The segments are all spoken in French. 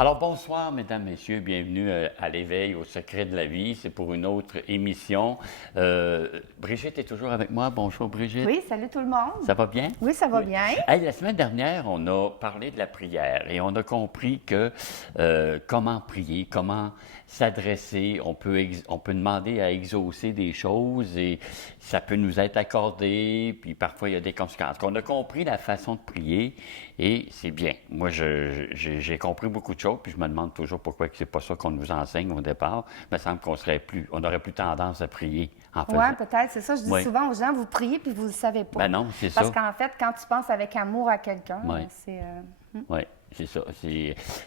Alors bonsoir, mesdames, messieurs, bienvenue à l'éveil au secret de la vie. C'est pour une autre émission. Brigitte est toujours avec moi. Bonjour Brigitte. Oui, salut tout le monde. Ça va bien? Oui, ça va bien. Hey, la semaine dernière, on a parlé de la prière et on a compris que comment prier, comment s'adresser, on peut demander à exaucer des choses et ça peut nous être accordé, puis parfois il y a des conséquences. On a compris la façon de prier et c'est bien. Moi, j'ai compris beaucoup de choses, puis je me demande toujours pourquoi c'est pas ça qu'on nous enseigne au départ. Il me semble on aurait plus tendance à prier en faisant. Oui, peut-être, c'est ça. Je dis souvent aux gens, vous priez puis vous ne le savez pas. Ben non, c'est ça. Parce qu'en fait, quand tu penses avec amour à quelqu'un, c'est... Oui, c'est ça.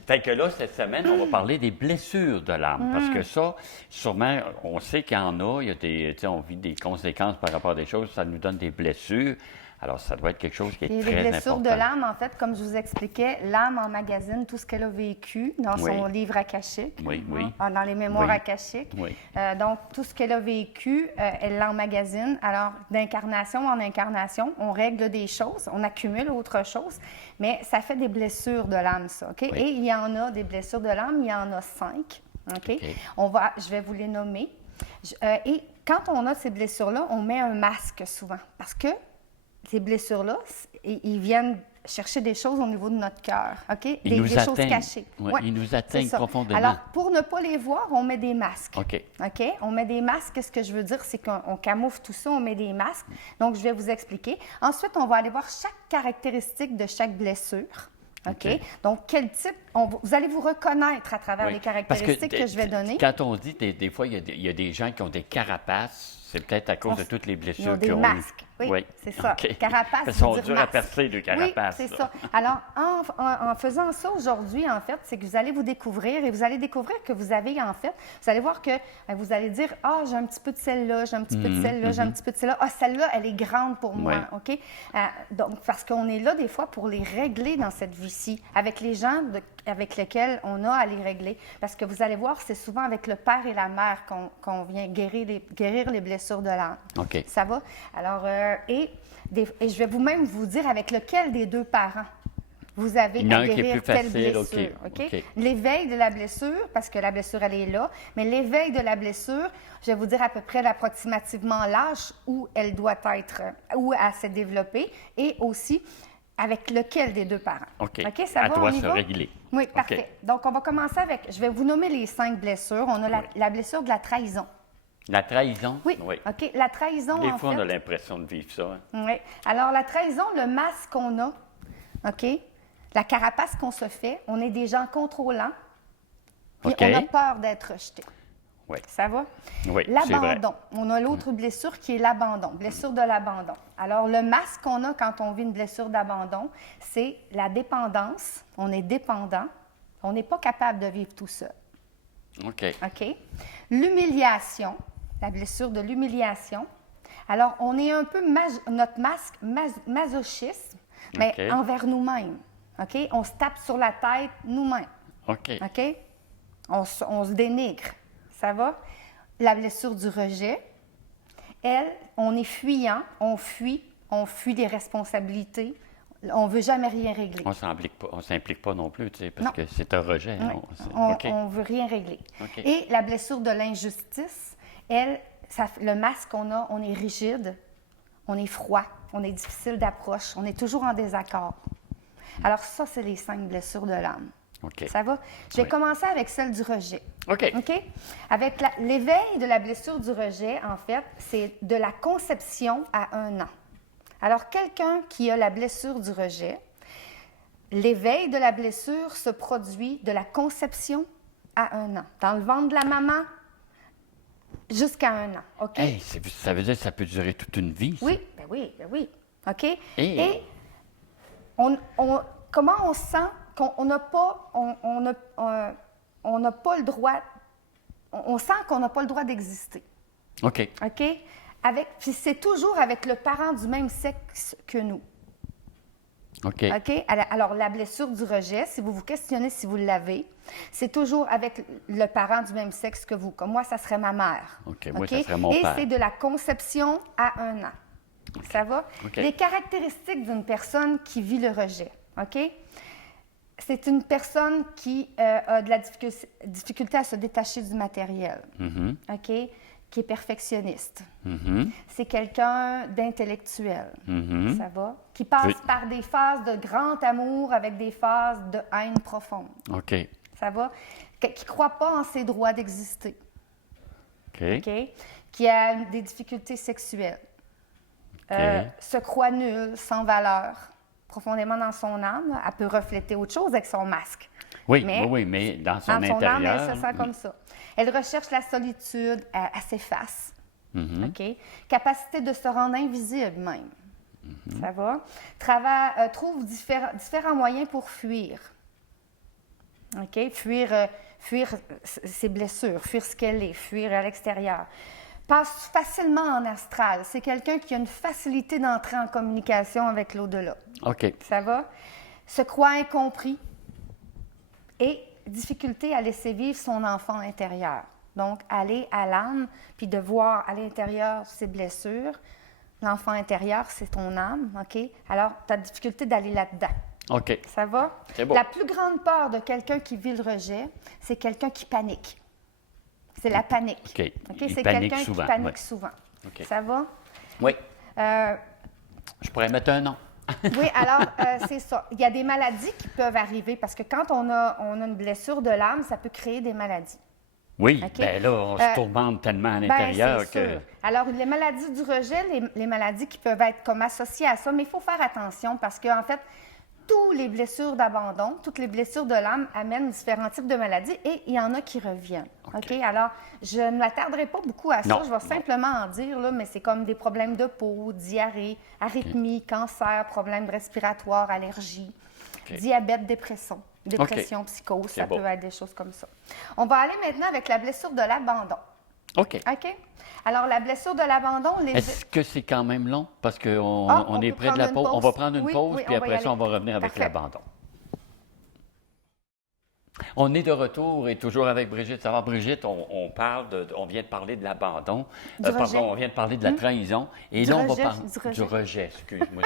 Fait que là, cette semaine, on va parler des blessures de l'âme. Parce que ça, sûrement, on sait qu'il y en a. Il y a des, on vit des conséquences par rapport à des choses. Ça nous donne des blessures. Alors, ça doit être quelque chose qui est très important. Les blessures de l'âme, en fait, comme je vous expliquais, l'âme emmagasine tout ce qu'elle a vécu dans son livre akashique, dans les mémoires akashiques. Oui. Donc, tout ce qu'elle a vécu, elle l'emmagasine. Alors, d'incarnation en incarnation, on règle des choses, on accumule autre chose, mais ça fait des blessures de l'âme, ça. OK? Oui. Et il y en a des blessures de l'âme, il y en a 5. OK? Je vais vous les nommer. Et quand on a ces blessures-là, on met un masque souvent, parce que ces blessures-là, ils viennent chercher des choses au niveau de notre cœur, OK? Des choses cachées. Oui, ils nous atteignent profondément. Alors, pour ne pas les voir, on met des masques. OK. On met des masques. Ce que je veux dire, c'est qu'on camoufle tout ça, on met des masques. Donc, je vais vous expliquer. Ensuite, on va aller voir chaque caractéristique de chaque blessure. OK? Donc, quel type... vous allez vous reconnaître à travers les caractéristiques que je vais donner. Quand on dit, des fois, il y a des gens qui ont des carapaces. C'est peut-être à cause de toutes les blessures qu'ils ont. Des masques. Oui, c'est ça. Okay. Carapace, ils sont durs à percer, les carapaces. Oui, c'est ça. Alors, en faisant ça aujourd'hui, en fait, c'est que vous allez vous découvrir et vous allez découvrir que vous avez, en fait, vous allez voir que vous allez dire, j'ai un petit peu de celle-là, j'ai un petit peu de celle-là, j'ai un petit peu de celle-là. Celle-là, elle est grande pour moi, OK? Donc, parce qu'on est là, des fois, pour les régler dans cette vie-ci, avec les gens avec lesquels on a à les régler. Parce que vous allez voir, c'est souvent avec le père et la mère qu'on vient guérir les blessures de l'âme. OK. Ça va? Alors, et je vais même vous dire avec lequel des deux parents vous avez à guérir telle blessure. OK? L'éveil de la blessure, parce que la blessure, elle est là, mais l'éveil de la blessure, je vais vous dire à peu près approximativement l'âge où elle doit être, où elle s'est développée, et aussi avec lequel des deux parents. OK. Ça va, doit se régler. Oui, parfait. Donc, on va commencer avec, je vais vous nommer les 5 blessures. On a la blessure de la trahison. La trahison? Oui. OK. La trahison, des fois, on a l'impression de vivre ça. Oui. Alors, la trahison, le masque qu'on a, OK? La carapace qu'on se fait, on est des gens contrôlants, puis on a peur d'être rejeté. Oui. Ça va? Oui, l'abandon. On a l'autre blessure qui est l'abandon, blessure de l'abandon. Alors, le masque qu'on a quand on vit une blessure d'abandon, c'est la dépendance. On est dépendant. On n'est pas capable de vivre tout seul. OK. OK? L'humiliation, la blessure de l'humiliation. Alors, on est un peu notre masque masochiste, mais envers nous-mêmes. OK? On se tape sur la tête nous-mêmes. OK. OK? On se dénigre. Ça va? La blessure du rejet, elle, on est fuyant, on fuit des responsabilités, on ne veut jamais rien régler. On ne s'implique pas non plus, tu sais, parce que c'est un rejet. On ne veut rien régler. Et la blessure de l'injustice, elle, le masque qu'on a, on est rigide, on est froid, on est difficile d'approche, on est toujours en désaccord. Alors ça, c'est les 5 blessures de l'âme. Ça va? Je vais commencer avec celle du rejet. OK. Avec l'éveil de la blessure du rejet, en fait, c'est de la conception à 1 an. Alors, quelqu'un qui a la blessure du rejet, l'éveil de la blessure se produit de la conception à 1 an. Dans le ventre de la maman, jusqu'à 1 an. OK? Hey, ça veut dire que ça peut durer toute une vie, ça? Oui, ben oui. OK? Et comment on sent qu'on n'a pas, on n'a pas le droit, on sent qu'on n'a pas le droit d'exister. OK. OK? Puis c'est toujours avec le parent du même sexe que nous. OK. OK? Alors, la blessure du rejet, si vous vous questionnez si vous l'avez, c'est toujours avec le parent du même sexe que vous. Comme moi, ça serait ma mère. OK, moi, ça serait mon père. Et c'est de la conception à 1 an. Ça va? Les caractéristiques d'une personne qui vit le rejet, OK? C'est une personne qui a de la difficulté à se détacher du matériel, OK? Qui est perfectionniste. C'est quelqu'un d'intellectuel, ça va? Qui passe par des phases de grand amour avec des phases de haine profonde. OK. Ça va? Qui ne croit pas en ses droits d'exister. OK. OK? Qui a des difficultés sexuelles. Se croit nulle, sans valeur, profondément dans son âme. Elle peut refléter autre chose avec son masque. Oui, mais dans son intérieur... Dans son âme, elle se sent comme ça. Elle recherche la solitude, elle s'efface. OK? Capacité de se rendre invisible même. Ça va? Trouve différents moyens pour fuir. OK? Fuir ses blessures, fuir ce qu'elle est, fuir à l'extérieur. Passe facilement en astral. C'est quelqu'un qui a une facilité d'entrer en communication avec l'au-delà. OK. Ça va? Se croit incompris et difficulté à laisser vivre son enfant intérieur. Donc, aller à l'âme, puis de voir à l'intérieur ses blessures. L'enfant intérieur, c'est ton âme, OK? Alors, tu as difficulté d'aller là-dedans. OK. Ça va? C'est bon. La plus grande peur de quelqu'un qui vit le rejet, c'est quelqu'un qui panique. C'est la panique. OK. C'est quelqu'un qui panique souvent. OK. Ça va? Oui. Je pourrais mettre un nom. Oui, alors, c'est ça. Il y a des maladies qui peuvent arriver parce que quand on a une blessure de l'âme, ça peut créer des maladies. Oui, OK? bien là, on se tourmente tellement à l'intérieur c'est sûr. Alors, les maladies du rejet, les maladies qui peuvent être comme associées à ça, mais il faut faire attention parce qu'en fait, toutes les blessures d'abandon, toutes les blessures de l'âme amènent différents types de maladies et il y en a qui reviennent. OK? Alors, je ne m'attarderai pas beaucoup à ça. Non, je vais simplement en dire, là, mais c'est comme des problèmes de peau, diarrhée, arythmie, cancer, problèmes respiratoires, allergies, diabète, dépression, psychose, ça peut être des choses comme ça. On va aller maintenant avec la blessure de l'abandon. OK. OK? Alors, la blessure de l'abandon... Est-ce que c'est quand même long? Parce qu'on est près de la pause. On va prendre une pause, puis après ça, on va revenir avec l'abandon. On est de retour et toujours avec Brigitte. Ça va, Brigitte? On vient de parler de l'abandon. On vient de parler de la trahison. Et là, on va parler du rejet. Excuse-moi.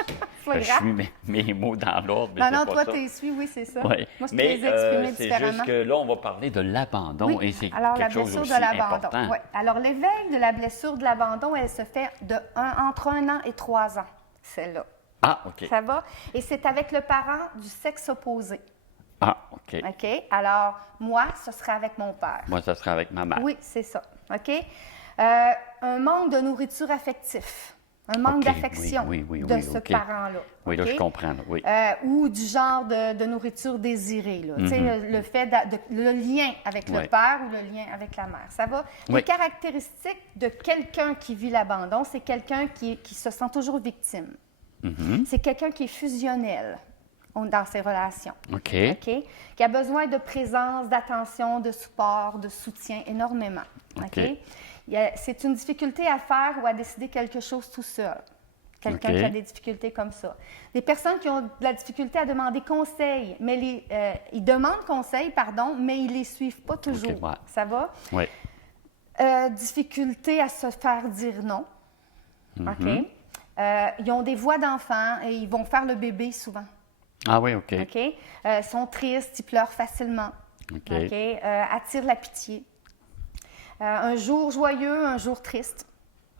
Je suis mes mots dans l'ordre. Non, toi, tu es suis, oui, c'est ça. Oui. Moi, je peux les exprimer c'est différemment. juste que là, on va parler de l'abandon. Oui. Et c'est Alors, quelque chose aussi important. Oui. Alors, l'éveil de la blessure de l'abandon, elle se fait entre 1 an et 3 ans, celle-là. Ah, OK. Ça va? Et c'est avec le parent du sexe opposé. Ah, OK. OK? Alors, moi, ce serait avec mon père. Moi, ce serait avec ma mère. Oui, c'est ça. OK? Un manque de nourriture affectif. Un manque d'affection de ce parent-là. Oui, là, je comprends. Oui. Ou du genre de nourriture désirée. Là. Tu sais, le fait le lien avec le père ou le lien avec la mère. Ça va? Les caractéristiques de quelqu'un qui vit l'abandon, c'est quelqu'un qui se sent toujours victime. C'est quelqu'un qui est fusionnel dans ses relations. OK. Qui a besoin de présence, d'attention, de support, de soutien énormément. OK? C'est une difficulté à faire ou à décider quelque chose tout seul. Quelqu'un qui a des difficultés comme ça. Des personnes qui ont de la difficulté à demander conseil, mais ils demandent conseil, mais ils ne les suivent pas toujours. Ça va? Oui. Difficulté à se faire dire non. OK? Ils ont des voix d'enfants et ils vont faire le bébé souvent. Ah oui, OK. OK? Sont tristes, ils pleurent facilement. OK. Attirent la pitié. Un jour joyeux, un jour triste.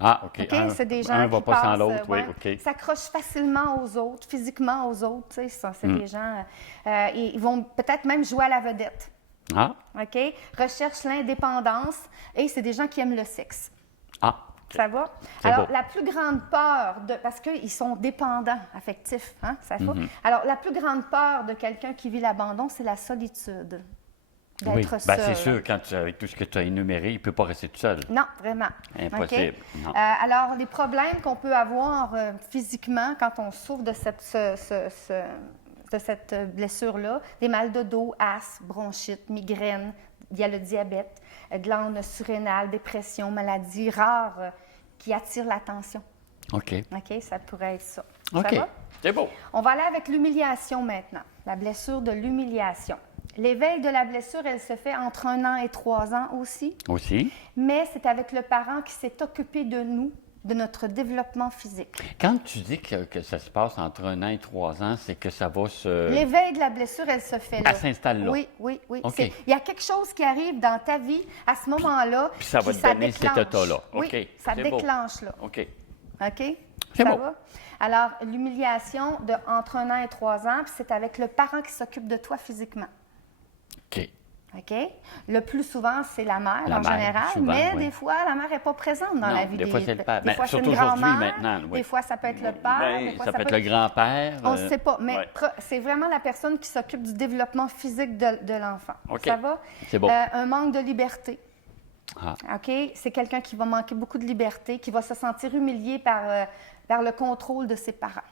Ah, OK. C'est des gens un qui va pas sans l'autre, oui, OK. s'accrochent facilement aux autres, physiquement aux autres. C'est des gens... ils vont peut-être même jouer à la vedette. Ah. OK? Recherchent l'indépendance et c'est des gens qui aiment le sexe. Ah. Ça va? Alors, la plus grande peur, parce qu'ils sont dépendants affectifs, hein, ça va? Alors, la plus grande peur de quelqu'un qui vit l'abandon, c'est la solitude. D'être seul. C'est sûr, avec tout ce que tu as énuméré, il ne peut pas rester tout seul. Non, vraiment. Impossible. Non. Alors, les problèmes qu'on peut avoir physiquement quand on souffre de cette blessure-là, des mal de dos, asthme, bronchite, migraine, il y a le diabète, glande surrénale, dépression, maladies rares qui attirent l'attention. OK. OK, ça pourrait être ça. OK, ça va? C'est beau. On va aller avec l'humiliation maintenant, la blessure de l'humiliation. L'éveil de la blessure, elle se fait entre 1 an et 3 ans aussi. Aussi. Mais c'est avec le parent qui s'est occupé de nous de notre développement physique. Quand tu dis que ça se passe entre 1 an et 3 ans, c'est que ça va se... L'éveil de la blessure, elle se fait là. Elle s'installe là. Oui, oui, oui. OK. Il y a quelque chose qui arrive dans ta vie à ce moment-là. Puis ça va te donner cet déclenche. état-là. OK. Oui, ça C'est beau. déclenche là. OK. OK? C'est Ça beau. va? Alors, l'humiliation de entre 1 an et 3 ans, puis c'est avec le parent qui s'occupe de toi physiquement. OK. OK? Le plus souvent, c'est la mère La en mère, général, souvent, mais oui. des fois, la mère n'est pas présente dans Non, la vie des fois, c'est le père. Des Ben, fois, c'est surtout une aujourd'hui, grand-mère. maintenant, oui. Des fois, ça peut être le père. Ben, des fois, ça peut être le grand-père. On ne sait pas, mais ouais. c'est vraiment la personne qui s'occupe du développement physique de l'enfant. OK. Ça va? C'est bon. Un manque de liberté. Ah. OK? C'est quelqu'un qui va manquer beaucoup de liberté, qui va se sentir humilié par le contrôle de ses parents.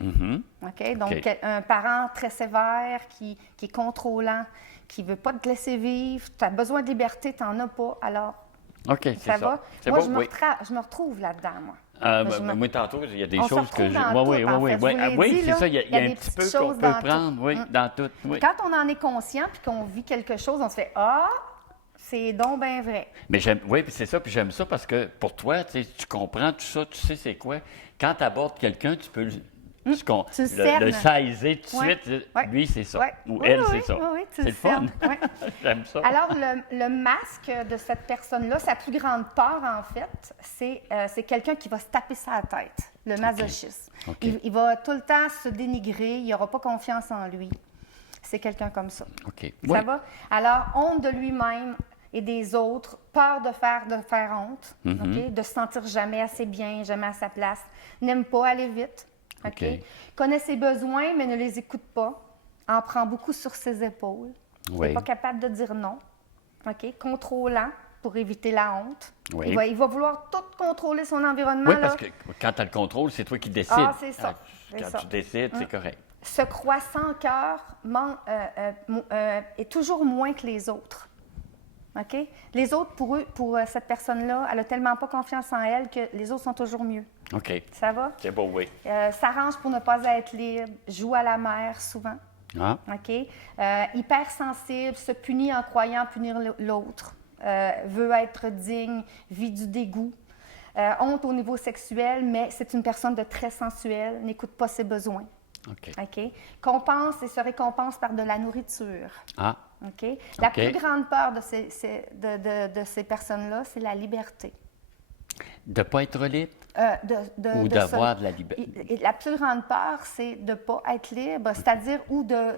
Mhm. OK? Donc, OK. un parent très sévère, qui est contrôlant, qui ne veut pas te laisser vivre. Tu as besoin de liberté, tu n'en as pas. Alors, OK, c'est ça. ça va? C'est Moi, beau, oui. je me retrouve là-dedans, moi. Moi, tantôt, il y a des On se choses que retrouve je... dans Oui, tout, oui, en oui, fait. oui. Je vous l'ai Oui, dit, c'est là, ça. Il y a des un petit petites peu qu'on choses peut dans tout. prendre, oui, dans tout. Oui. Quand on en est conscient puis qu'on vit quelque chose, on se fait « Ah, c'est donc bien vrai. » Mais j'aime, oui, puis c'est ça, puis j'aime ça parce que pour toi, tu sais, tu comprends tout ça, tu sais c'est quoi. Quand tu abordes quelqu'un, tu peux Tu le cernes. le saisir tout de Ouais. suite. Ouais. Lui, c'est ça. Ouais. Ou Oui, elle, oui, c'est ça. oui, oui, tu c'est le le fun. cernes. Ouais. J'aime ça. Alors, le masque de cette personne-là, sa plus grande peur, en fait, c'est quelqu'un qui va se taper sa tête, le masochisme. OK. Il va tout le temps se dénigrer, il n'aura pas confiance en lui. C'est quelqu'un comme ça. OK. Ça Oui. va? Alors, honte de lui-même et des autres, peur de faire honte, Mm-hmm. OK? De se sentir jamais assez bien, jamais à sa place, n'aime pas aller vite, OK? OK. Connaît ses besoins, mais ne les écoute pas, en prend beaucoup sur ses épaules, Oui. n'est pas capable de dire non, OK? Contrôlant pour éviter la honte. Oui. Il va vouloir tout contrôler son environnement. Oui, là. parce que quand tu as le contrôle, c'est toi qui décides. Ah, c'est ça. C'est Quand ça. tu décides, c'est correct. Se croit sans cœur, est toujours moins que les autres. OK? Les autres, pour cette personne-là, elle a tellement pas confiance en elle que les autres sont toujours mieux. OK. Ça va? C'est beau, oui. S'arrange pour ne pas être libre, joue à la mère souvent. Ah. OK? Hypersensible, se punit en croyant punir l'autre, veut être digne, vit du dégoût. Honte au niveau sexuel, mais c'est une personne de très sensuelle, n'écoute pas ses besoins. OK. OK? Compense et se récompense par de la nourriture. Ah. OK? La OK. plus grande peur de ces personnes-là, c'est la liberté. De ne pas être libre ou De d'avoir se- de la liberté. Et la plus grande peur, c'est de ne pas être libre, c'est-à-dire ou de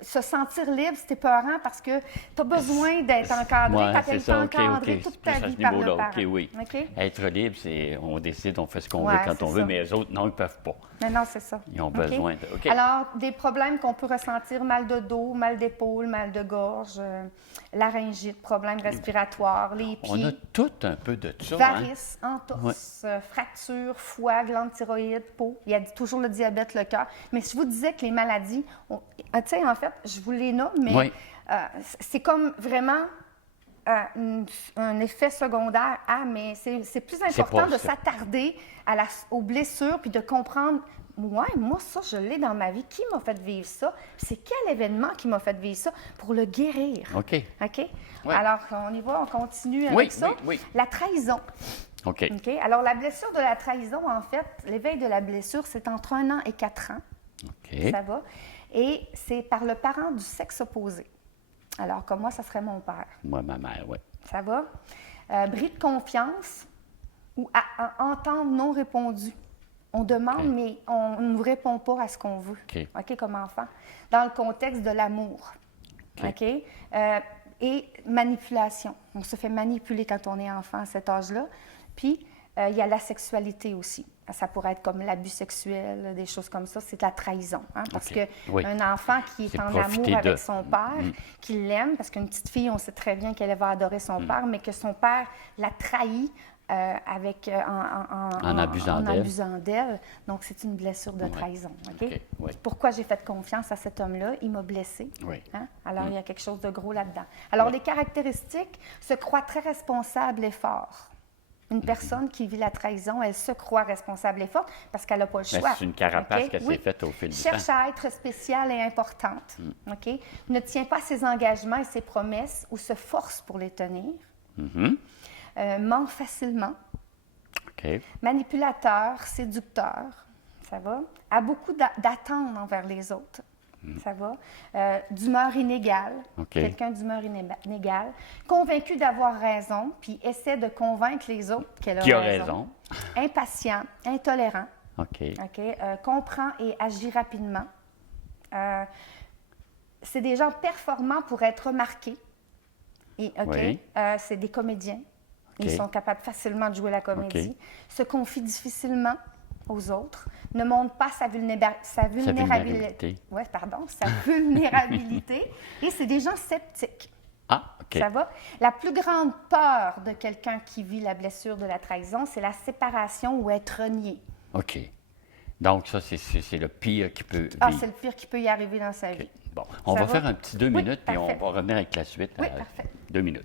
se sentir libre, c'est épeurant parce que tu as besoin d'être encadré, Ouais, tu c'est été ça, OK, encadré OK. toute C'est ta plus à vie ce par le niveau-là, parent. OK, oui. OK? Être libre, c'est on décide, on fait ce qu'on Ouais, veut quand c'est on veut, ça. mais les autres, non, ils ne peuvent pas. Mais non, c'est ça. Ils ont OK? besoin de... OK. Alors, des problèmes qu'on peut ressentir, mal de dos, mal d'épaule, mal de gorge, laryngite, problèmes respiratoires, les pieds. On a tout un peu de ça, hein? Varices, entorse, fractures, foie, glande thyroïde, peau. Il y a toujours le diabète, le cœur. Mais je vous disais que les maladies, tu sais, en fait, je vous les nomme, mais Oui. c'est comme vraiment un effet secondaire. Ah, mais c'est plus important de s'attarder aux blessures puis de comprendre. Ouais, moi, ça, je l'ai dans ma vie. Qui m'a fait vivre ça? C'est quel événement qui m'a fait vivre ça pour le guérir? OK. OK? Ouais. Alors, on y va, on continue avec Oui, ça. oui, oui. La trahison. OK. OK? Alors, la blessure de la trahison, en fait, l'éveil de la blessure, c'est entre 1 an et 4 ans. OK. Ça va? Et c'est par le parent du sexe opposé. Alors, comme moi, ça serait mon père. Moi, ma mère, oui. Ça va? Bris de confiance ou à entendre non répondu. On demande, OK. mais on ne nous répond pas à ce qu'on veut. OK. OK, comme enfant. Dans le contexte de l'amour. OK. OK? Et manipulation. On se fait manipuler quand on est enfant à cet âge-là. Puis, il y a la sexualité aussi. Ça pourrait être comme l'abus sexuel, des choses comme ça. C'est de la trahison. Hein? Parce OK. qu'un Oui. enfant qui est C'est en profiter amour de. avec son père, qui l'aime, parce qu'une petite fille, on sait très bien qu'elle va adorer son père, mais que son père la trahit En abusant d'elle. Donc, c'est une blessure de trahison. OK? OK, oui. Pourquoi j'ai fait confiance à cet homme-là? Il m'a blessée. Oui. Hein? Alors, il y a quelque chose de gros là-dedans. Alors, les caractéristiques se croient très responsables et forts. Une personne qui vit la trahison, elle se croit responsable et forte parce qu'elle n'a pas le Mais choix. c'est une carapace OK? qu'elle s'est faite au fil du Cherche temps. à être spéciale et importante. OK? Ne tient pas ses engagements et ses promesses ou se force pour les tenir. Mhm. Ment facilement. OK. OK. Manipulateur, séducteur, ça va. A beaucoup d'attentes envers les autres, ça va. D'humeur inégale, OK. quelqu'un d'humeur inégale. Convaincu d'avoir raison, puis essaie de convaincre les autres qu'elle a Qui a raison. raison? Impatient, intolérant, OK. OK. Comprend et agit rapidement. C'est des gens performants pour être remarqués. Et, OK. Oui. C'est des comédiens. Ils OK. sont capables facilement de jouer la comédie. OK. Se confient difficilement aux autres. Ne montre pas sa vulnérabilité. vulnérabilité. Ouais, pardon, sa vulnérabilité. Et c'est des gens sceptiques. Ah, OK. Ça va? La plus grande peur de quelqu'un qui vit la blessure de la trahison, c'est la séparation ou être renié. OK. Donc, ça, c'est le pire qui peut Ah, vivre. c'est le pire qui peut y arriver dans sa OK. vie. Bon, on Ça va va? faire un petit 2 Oui, minutes et on parfait. va revenir avec la suite. Oui, parfait. 2 minutes.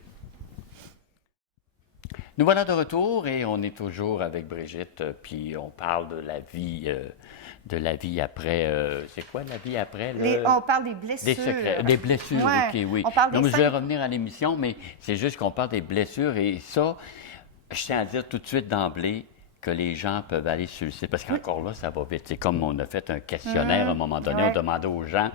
Nous voilà de retour et on est toujours avec Brigitte, puis on parle de la vie après. C'est quoi la vie après? On parle des blessures. Des secrets, des blessures, Ouais, OK, oui. on parle Non, des mais je vais cinq- revenir à l'émission, mais c'est juste qu'on parle des blessures et ça, je tiens à dire tout de suite d'emblée que les gens peuvent aller sur le site, parce qu'encore là, ça va vite. C'est comme on a fait un questionnaire à un moment donné, ouais. on demandait aux gens,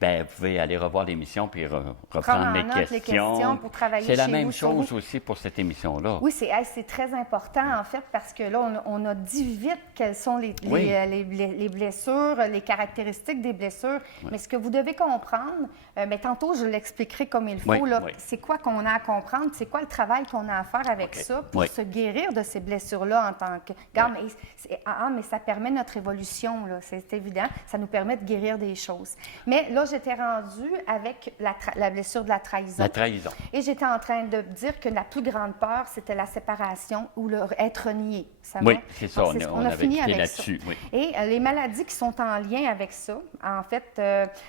ben vous pouvez aller revoir l'émission puis Prendre reprendre en mes note les questions pour travailler C'est la chez même vous sur chose vous. aussi pour cette émission-là. Oui, c'est très important, en fait, parce que là, on a dit vite quelles sont Oui. les blessures, les caractéristiques des blessures. Mais ce que vous devez comprendre, mais tantôt, je l'expliquerai comme il faut, Oui, là, oui. c'est quoi qu'on a à comprendre, c'est quoi le travail qu'on a à faire avec OK. ça pour Oui. se guérir de ces blessures-là en tant que... Regarde, mais ça permet notre évolution, là, c'est évident. Ça nous permet de guérir des choses. Mais là, j'étais rendue avec la blessure de la trahison. La trahison. Et j'étais en train de dire que la plus grande peur, c'était la séparation ou être renié. Ça Oui, va? c'est ça, Donc, on a avait fini quitté avec ça. là-dessus, oui. Et les maladies qui sont en lien avec ça, en fait,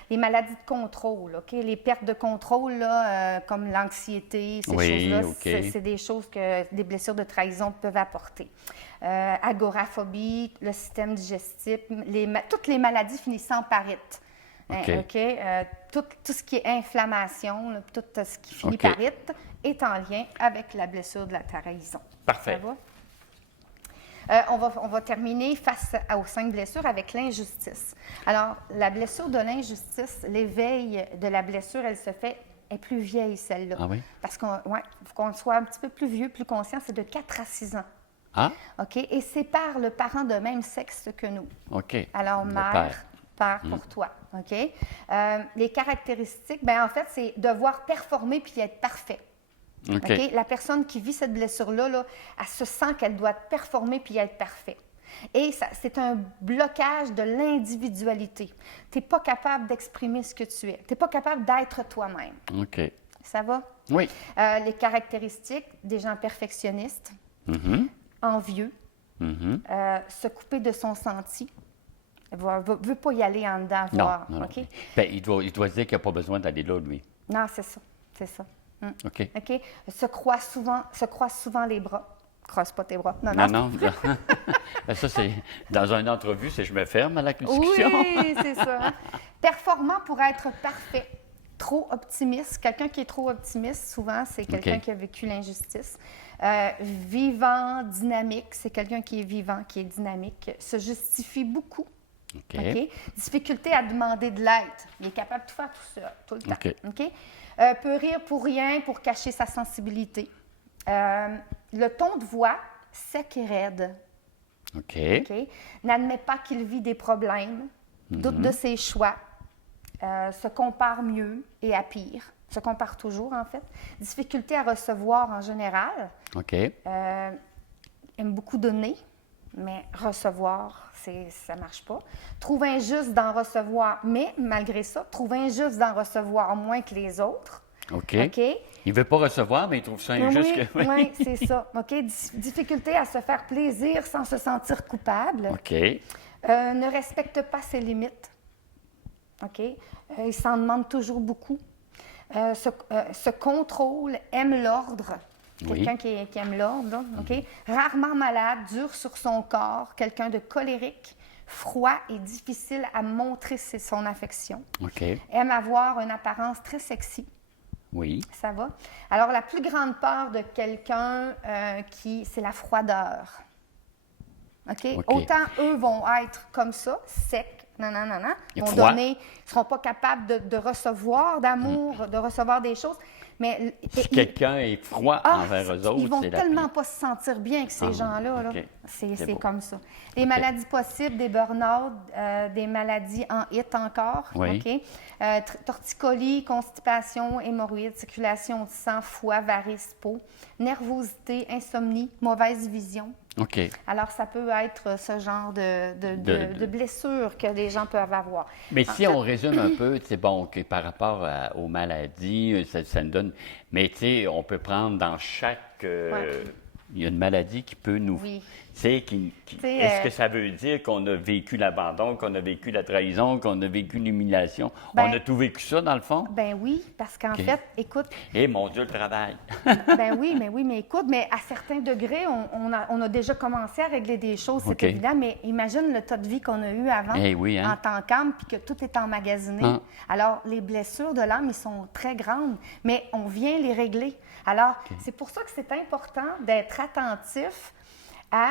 les maladies de contrôle, OK? Les pertes de contrôle, là, comme l'anxiété, ces Oui, choses-là, OK. c'est des choses que des blessures de trahison peuvent apporter. Agoraphobie, le système digestif, toutes les maladies finissant par it. OK. OK? Tout ce qui est inflammation, là, tout ce qui finit OK. par it, est en lien avec la blessure de la trahison. Parfait. Ça va? On va terminer face aux 5 blessures avec l'injustice. Alors, la blessure de l'injustice, l'éveil de la blessure, elle est plus vieille, celle-là. Ah oui? Parce faut qu'on soit un petit peu plus vieux, plus conscient, c'est de 4 à 6 ans. Ah, OK? Et c'est par le parent de même sexe que nous. OK. Alors, Le mère, père pour toi. OK? Les caractéristiques, bien, en fait, c'est devoir performer puis être parfait. OK. OK? La personne qui vit cette blessure-là, là, elle se sent qu'elle doit performer puis être parfait. Et c'est un blocage de l'individualité. Tu n'es pas capable d'exprimer ce que tu es. Tu n'es pas capable d'être toi-même. OK. Ça va? Oui. Les caractéristiques des gens perfectionnistes, Mhm. envieux, Mhm. se couper de son senti. Veut pas y aller en dedans Non, voir. non, non. OK? Ben, il doit se dire qu'il n'y a pas besoin d'aller là, lui. Non, c'est ça. C'est ça. OK. OK? Se croise souvent les bras. Croise pas tes bras. Non, Non, non. Ben, ça, c'est dans une entrevue, c'est je me ferme à la discussion. Oui, c'est ça. Performant pour être parfait. Trop optimiste. Quelqu'un qui est trop optimiste, souvent, c'est quelqu'un OK. qui a vécu l'injustice. Vivant, dynamique. C'est quelqu'un qui est vivant, qui est dynamique. Se justifie beaucoup. OK. OK? Difficulté à demander de l'aide. Il est capable de tout faire tout seul, tout le temps. OK. OK? Peut rire pour rien, pour cacher sa sensibilité. Le ton de voix, sec et raide. OK. OK? N'admet pas qu'il vit des problèmes, doute de ses choix, se compare mieux et à pire. Se compare toujours, en fait. Difficulté à recevoir en général. OK. Aime beaucoup donner, mais recevoir, ça ne marche pas. Trouve injuste d'en recevoir, mais malgré ça, trouve injuste d'en recevoir moins que les autres. OK. OK? Il ne veut pas recevoir, mais il trouve ça injuste. Oui, oui, c'est ça. OK? Difficulté à se faire plaisir sans se sentir coupable. OK. Ne respecte pas ses limites. OK? Il s'en demande toujours beaucoup. Se contrôle, aime l'ordre. Oui. Quelqu'un qui aime l'ordre, là, OK? Rarement malade, dur sur son corps, quelqu'un de colérique, froid et difficile à montrer son affection. OK. Aime avoir une apparence très sexy. Oui. Ça va? Alors, la plus grande peur de quelqu'un c'est la froideur. OK? OK. Autant eux vont être comme ça, secs, non, Et vont froid. donner, ne seront pas capables de recevoir d'amour, de recevoir des choses. Mais Si quelqu'un est froid envers eux autres, ils vont c'est la tellement prière. pas se sentir bien que ces gens-là. Là. OK. C'est beau. comme ça. Les maladies possibles, des burn-out, des maladies en HIT encore. Oui. OK? Torticolis, constipation, hémorroïdes, circulation de sang, foie, varices, peau, nervosité, insomnie, mauvaise vision. OK. Alors, ça peut être ce genre de blessures que les gens peuvent avoir. Mais En si fait, on résume un peu, c'est bon, que par rapport aux maladies, ça nous donne. Mais tu sais, on peut prendre dans chaque. Il y a une maladie qui peut nous. Oui. Tu sais, sais, est-ce que ça veut dire qu'on a vécu l'abandon, qu'on a vécu la trahison, qu'on a vécu l'humiliation? Ben- On a tout vécu ça, dans le fond? Ben oui, parce qu'en OK. fait, écoute, Eh, mon Dieu, le travail! ben oui, mais écoute, mais à certains degrés, on a déjà commencé à régler des choses, c'est OK. évident, mais imagine le tas de vie qu'on a eu avant Eh oui, hein? en tant qu'âme, puis que tout est emmagasiné. Hein. Alors, les blessures de l'âme, ils sont très grandes, mais on vient les régler. Alors, c'est pour ça que c'est important d'être attentif à...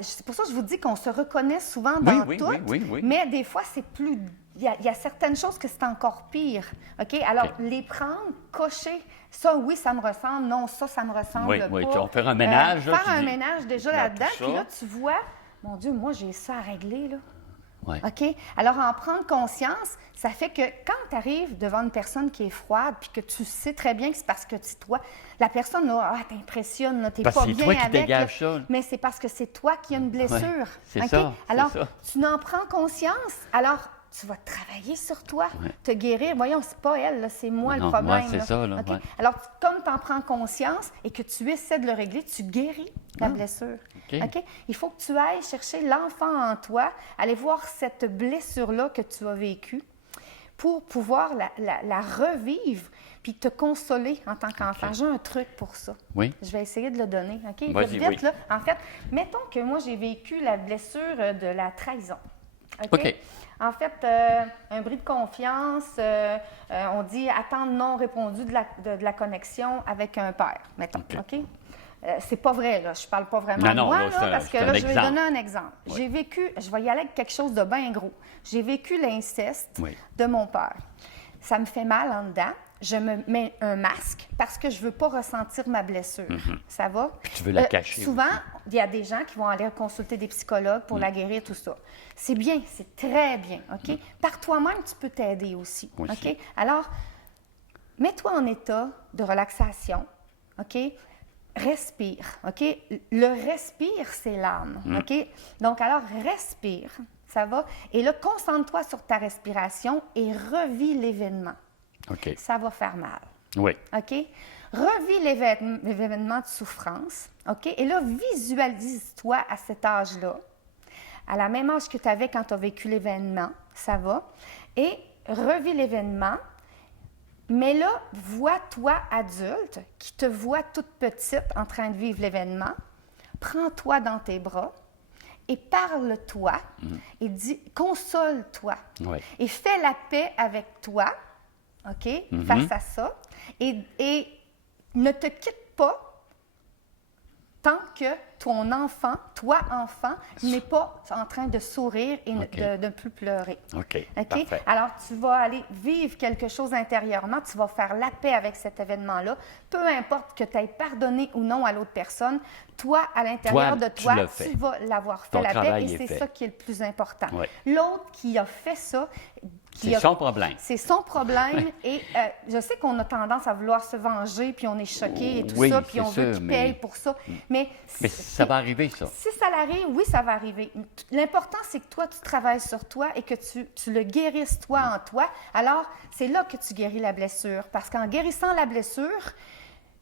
C'est pour ça que je vous dis qu'on se reconnaît souvent dans oui, tout, oui. mais des fois, c'est plus... Il y a certaines choses que c'est encore pire. OK? Alors, OK. les prendre, cocher, ça, oui, ça me ressemble, non, ça me ressemble Oui, pas. oui, tu vas faire un ménage, là, Faire tu un dis, ménage déjà dans là-dedans, tout ça. puis là, tu vois, mon Dieu, moi, j'ai ça à régler, là. Oui. OK? Alors, en prendre conscience, ça fait que quand tu arrives devant une personne qui est froide, puis que tu sais très bien que c'est parce que toi, la personne, là, t'impressionnes, t'es Parce pas que c'est bien toi qui avec. dégage ça. Mais c'est parce que c'est toi qui as une blessure. Ouais, c'est OK? ça, c'est Alors, ça. tu n'en prends conscience. Alors, tu vas travailler sur toi, te guérir. Voyons, c'est pas elle, là, c'est moi Non, le problème. moi, c'est là. ça, là, OK? ouais. Alors, comme tu en prends conscience et que tu essaies de le régler, tu guéris la blessure. OK. OK? Il faut que tu ailles chercher l'enfant en toi, aller voir cette blessure-là que tu as vécue pour pouvoir la revivre puis te consoler en tant qu'enfant. J'ai un truc pour ça. Oui. Je vais essayer de le donner. OK? Vas-y, Vite, oui. là. En fait, mettons que moi, j'ai vécu la blessure de la trahison. OK. En fait, un bris de confiance, on dit attendre non répondu de la connexion avec un père, mettons. OK? C'est pas vrai, là. Je parle pas vraiment de Non, moi, là, là, c'est un- parce que c'est un là, je vais exemple. donner un exemple. Oui. J'ai vécu, je vais y aller avec quelque chose de bien gros. J'ai vécu l'inceste Oui. de mon père. Ça me fait mal en dedans. Je me mets un masque parce que je veux pas ressentir ma blessure. Ça va? tu veux la cacher Souvent, aussi. il y a des gens qui vont aller consulter des psychologues pour la guérir, tout ça. C'est bien, c'est très bien, OK? Par toi-même, tu peux t'aider aussi, Aussi. OK? Alors, mets-toi en état de relaxation, OK? Respire, OK? Le respire, c'est l'âme, OK? Donc, alors, respire, ça va? Et là, concentre-toi sur ta respiration et revis l'événement. OK. Ça va faire mal. Oui. OK? Revis l'événement de souffrance, OK? Et là, visualise-toi à cet âge-là, à la même âge que tu avais quand tu as vécu l'événement, ça va? Et revis l'événement, mais là, vois-toi adulte, qui te voit toute petite en train de vivre l'événement, prends-toi dans tes bras et parle-toi et dis, console-toi Oui. et fais la paix avec toi, OK, face à ça, et ne te quitte pas tant que ton enfant, toi enfant, n'est pas en train de sourire et OK. de ne plus pleurer. OK. OK? Parfait. Alors, tu vas aller vivre quelque chose intérieurement, tu vas faire la paix avec cet événement-là, peu importe que tu aies pardonné ou non à l'autre personne, toi, à l'intérieur Toi, de tu toi, l'as fait. tu vas l'avoir fait Ton la paix travail et est c'est fait. ça qui est le plus important. Ouais. L'autre qui a fait ça, C'est son problème. c'est son problème et je sais qu'on a tendance à vouloir se venger, puis on est choqué et tout Oui, ça, puis c'est on veut sûr, qu'il mais- paye pour ça. Mais ça va arriver, ça. si ça l'arrive, oui, ça va arriver. L'important, c'est que toi, tu travailles sur toi et que tu le guérisses toi en toi. Alors, c'est là que tu guéris la blessure. Parce qu'en guérissant la blessure,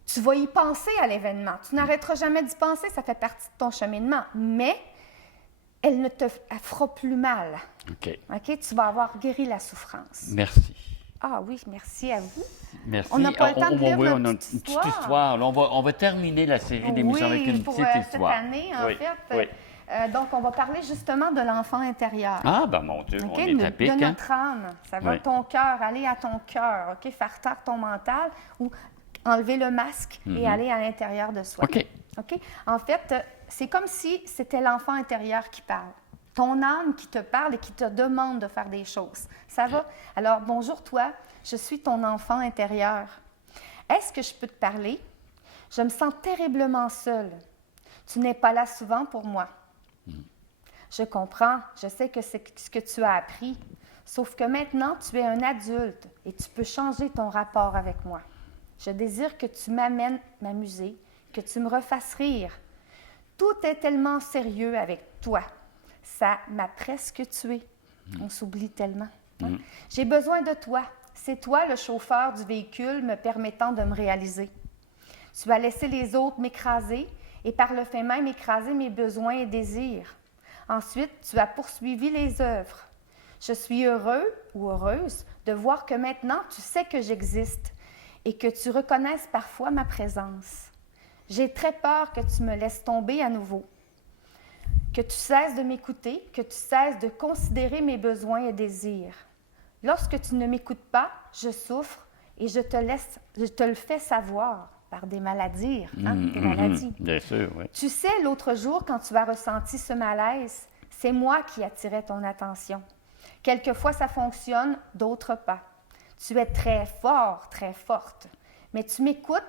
tu vas y penser à l'événement. Tu n'arrêteras jamais d'y penser, ça fait partie de ton cheminement. Mais elle ne te fera plus mal. OK. OK? Tu vas avoir guéri la souffrance. Merci. Ah oui, merci à vous. Merci. On n'a pas le temps de lire oui, notre on a une petite petite histoire. Là, on va terminer la série d'émissions avec une pour petite cette histoire. année, en Oui, fait. oui. Donc, on va parler justement de l'enfant intérieur. Ah, ben mon Dieu, OK? on est à pic, de hein? notre âme. Ça va Oui. ton cœur, aller à ton cœur, OK? Faire taire ton mental ou enlever le masque et aller à l'intérieur de soi. OK. OK? En fait, c'est comme si c'était l'enfant intérieur qui parle. Ton âme qui te parle et qui te demande de faire des choses. Ça va? Alors, bonjour toi, je suis ton enfant intérieur. Est-ce que je peux te parler? Je me sens terriblement seule. Tu n'es pas là souvent pour moi. Je comprends, je sais que c'est ce que tu as appris, sauf que maintenant tu es un adulte et tu peux changer ton rapport avec moi. Je désire que tu m'amènes m'amuser, que tu me refasses rire. Tout est tellement sérieux avec toi. Ça m'a presque tuée. On s'oublie tellement. Hein? J'ai besoin de toi. C'est toi le chauffeur du véhicule me permettant de me réaliser. Tu as laissé les autres m'écraser et par le fait même écraser mes besoins et désirs. Ensuite, tu as poursuivi les œuvres. Je suis heureux ou heureuse de voir que maintenant tu sais que j'existe et que tu reconnaisses parfois ma présence. J'ai très peur que tu me laisses tomber à nouveau, que tu cesses de m'écouter, que tu cesses de considérer mes besoins et désirs. Lorsque tu ne m'écoutes pas, je souffre et je te le fais savoir par des maladies. Des maladies. Bien sûr, oui. Tu sais, l'autre jour, quand tu as ressenti ce malaise, c'est moi qui attirais ton attention. Quelquefois, ça fonctionne, d'autres pas. Tu es très fort, très forte, mais tu m'écoutes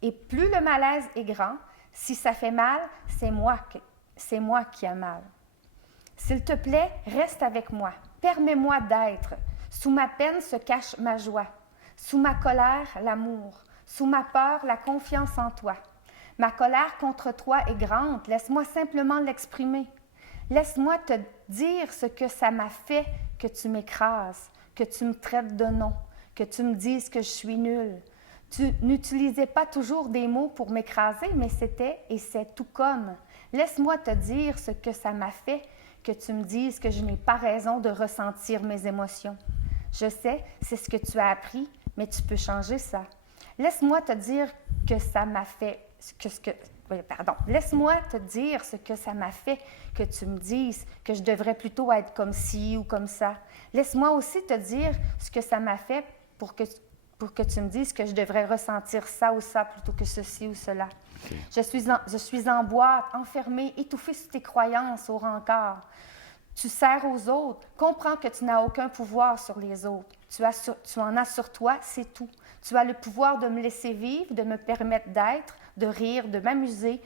et plus le malaise est grand, si ça fait mal, c'est moi qui ai mal. S'il te plaît, reste avec moi. Permets-moi d'être. Sous ma peine se cache ma joie. Sous ma colère, l'amour. Sous ma peur, la confiance en toi. Ma colère contre toi est grande. Laisse-moi simplement l'exprimer. Laisse-moi te dire ce que ça m'a fait que tu m'écrases, que tu me traites de nom, que tu me dises que je suis nulle. Tu n'utilisais pas toujours des mots pour m'écraser, mais c'était et c'est tout comme. Laisse-moi te dire ce que ça m'a fait que tu me dises que je n'ai pas raison de ressentir mes émotions. Je sais, c'est ce que tu as appris, mais tu peux changer ça. Laisse-moi te dire que ça m'a fait... Laisse-moi te dire ce que ça m'a fait que tu me dises que je devrais plutôt être comme ci ou comme ça. Laisse-moi aussi te dire ce que ça m'a fait pour que tu me dises que je devrais ressentir ça ou ça plutôt que ceci ou cela. Okay. Je suis en boîte, enfermée, étouffée sous tes croyances au rencard. Tu sers aux autres. Comprends que tu n'as aucun pouvoir sur les autres. Tu en as sur toi, c'est tout. Tu as le pouvoir de me laisser vivre, de me permettre d'être, de rire, de m'amuser.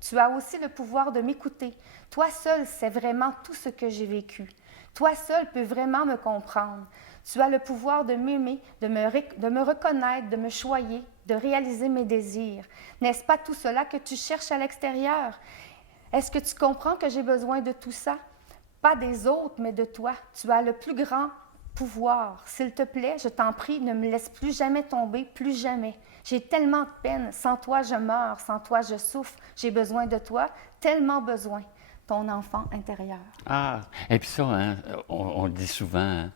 Tu as aussi le pouvoir de m'écouter. Toi seul sais vraiment tout ce que j'ai vécu. Toi seul peux vraiment me comprendre. Tu as le pouvoir de m'aimer, de me reconnaître, de me choyer, de réaliser mes désirs. N'est-ce pas tout cela que tu cherches à l'extérieur? Est-ce que tu comprends que j'ai besoin de tout ça? Pas des autres, mais de toi. Tu as le plus grand pouvoir. S'il te plaît, je t'en prie, ne me laisse plus jamais tomber, plus jamais. J'ai tellement de peine. Sans toi, je meurs. Sans toi, je souffre. J'ai besoin de toi, tellement besoin. Ton enfant intérieur. Ah, et puis ça, hein, on le dit souvent, hein,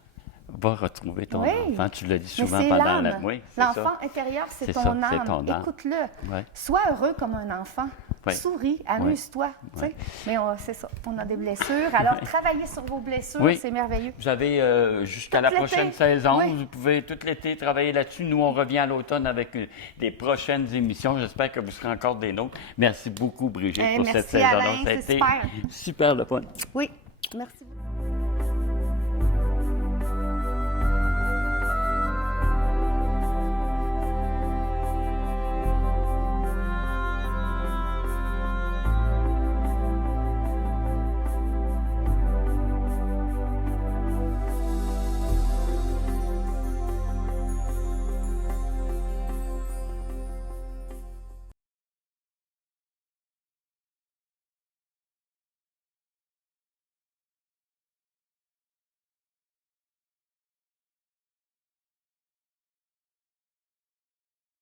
va retrouver ton enfant. Tu l'as dit souvent pendant la... Oui, l'enfant intérieur, c'est ton âme. Ton âme. Écoute-le. Ouais. Sois heureux comme un enfant. Ouais. Souris, amuse-toi. Ouais. Mais c'est ça, on a des blessures. Alors, travaillez sur vos blessures, c'est merveilleux. Vous avez jusqu'à la prochaine saison, vous pouvez tout l'été travailler là-dessus. Nous, on revient à l'autoune avec des prochaines émissions. J'espère que vous serez encore des nôtres. Merci beaucoup, Brigitte, pour cette saison. Alain, Ça a été super. Super le fun. Oui, merci beaucoup.